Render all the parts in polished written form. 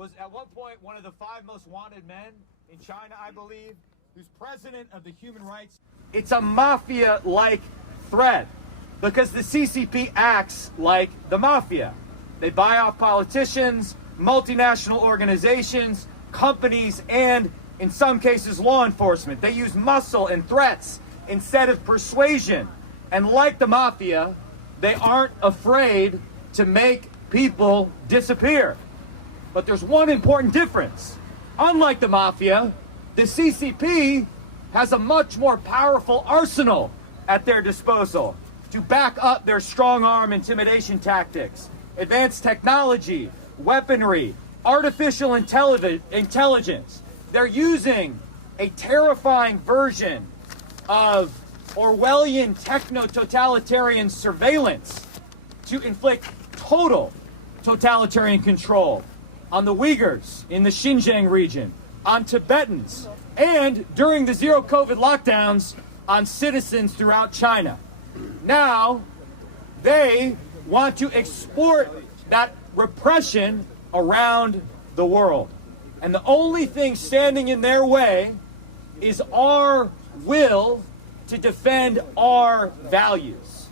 was at one point one of the 5 most wanted men in China, I believe, who's president of the human rights. It's a mafia-like threat because the CCP acts like the mafia. They buy off politicians, multinational organizations, companies, and in some cases law enforcement. They use muscle and threats instead of persuasion. And like the mafia, they aren't afraid to make people disappear. But there's one important difference. Unlike the mafia, the CCP has a much more powerful arsenal at their disposal to back up their strong-arm intimidation tactics, advanced technology, weaponry, artificial intelligence. They're using a terrifying version of Orwellian techno-totalitarian surveillance to inflict total totalitarian control on the Uyghurs in the Xinjiang region, on Tibetans, and during the zero COVID lockdowns on citizens throughout China. Now, they want to export that repression around the world. And the only thing standing in their way is our will to defend our values.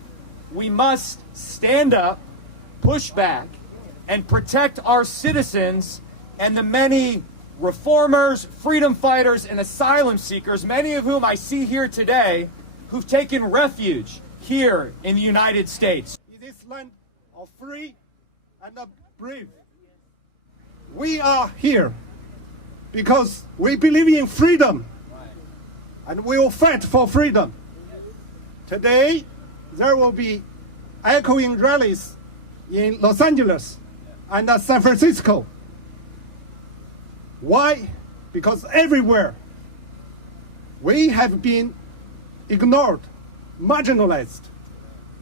We must stand up, push back, and protect our citizens and the many reformers, freedom fighters, and asylum seekers, many of whom I see here today, who've taken refuge here in the United States. In this land of free and brave, we are here because we believe in freedom and we will fight for freedom. Today, there will be echoing rallies in Los Angeles and San Francisco. Why? Because everywhere we have been ignored, marginalized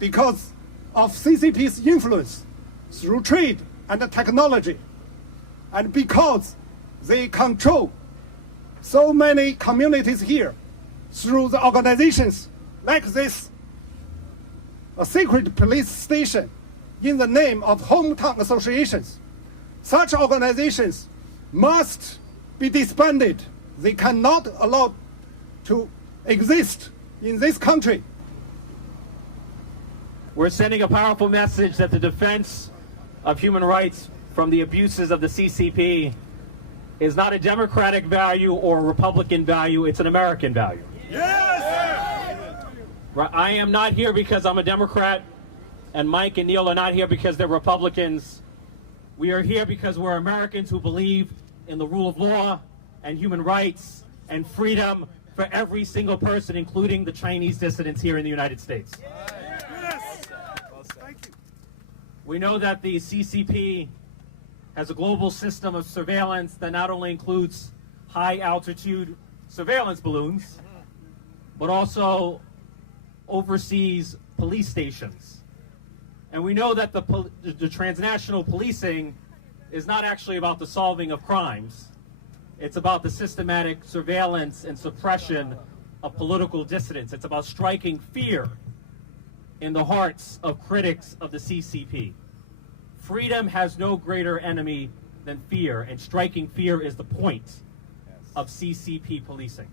because of CCP's influence through trade and technology, and because they control so many communities here through the organizations like this, a secret police station in the name of hometown associations. Such organizations must be disbanded. They cannot allow to exist in this country. We're sending a powerful message that the defense of human rights from the abuses of the CCP is not a Democratic value or a Republican value, it's an American value. Yes! I am not here because I'm a Democrat, and Mike and Neil are not here because they're Republicans. We are here because we're Americans who believe in the rule of law and human rights and freedom for every single person, including the Chinese dissidents here in the United States. Yes! Thank you. We know that the CCP has a global system of surveillance that not only includes high-altitude surveillance balloons, but also overseas police stations. And we know that the transnational policing is not actually about the solving of crimes. It's about the systematic surveillance and suppression of political dissidents. It's about striking fear in the hearts of critics of the CCP. Freedom has no greater enemy than fear, and striking fear is the point of CCP policing.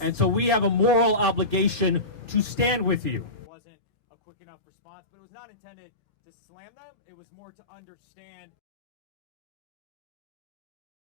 And so we have a moral obligation to stand with you. It wasn't a quick enough response, but it was not intended to slam them. It was more to understand